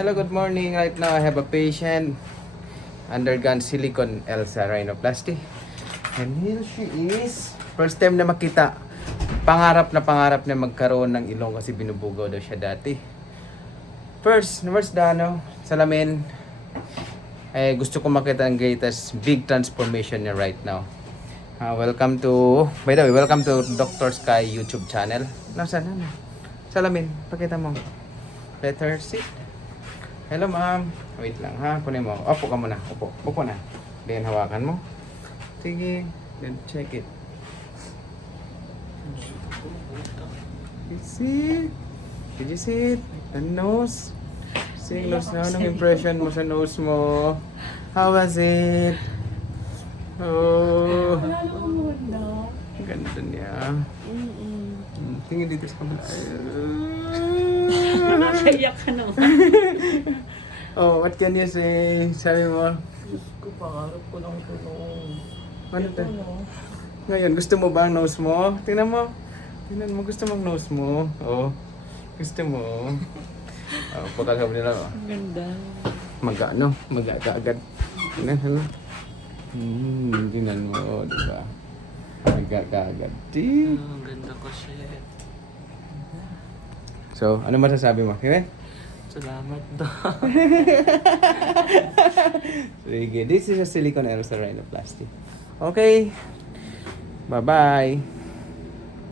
Hello, good morning. Right now, I have a patient undergone silicone Elsa rhinoplasty. And here she is. First time na makita. Pangarap na magkaroon ng ilong kasi binubugaw daw siya dati. First salamin. Gusto ko makita ang greatest big transformation niya right now. Welcome to Dr. Sky YouTube channel. Nasaan na? Salamin, pakita mo. Let her sit. Hello ma'am. Wait lang ha, kunin mo. Opo ka muna. Upo na. Then hawakan mo. Sige. Then check it. Did you see it? The nose. See nose na. Anong impression mo sa nose mo? How was it? Oh. Ganda niya. Tingin dito sa kabila. Nakaiyak ka naman. Oh, what can you say? Sabi mo. Diyos ko, pangarap ko lang ito noon. Ano to? Ngayon, gusto mo ba ang nose mo? Tingnan mo. Gusto mo ang nose mo? Oh. Gusto mo? Oh, pagkakab nila. Oh. Ang ganda. Mag-agad. Tingnan. Tingnan mo, diba? Mag-agad. Ang ganda ko siya. So, ano masasabi mo? Okay? Salamat daw. Sige, this is a silicone Elsa rhinoplasty. Okay. Bye-bye.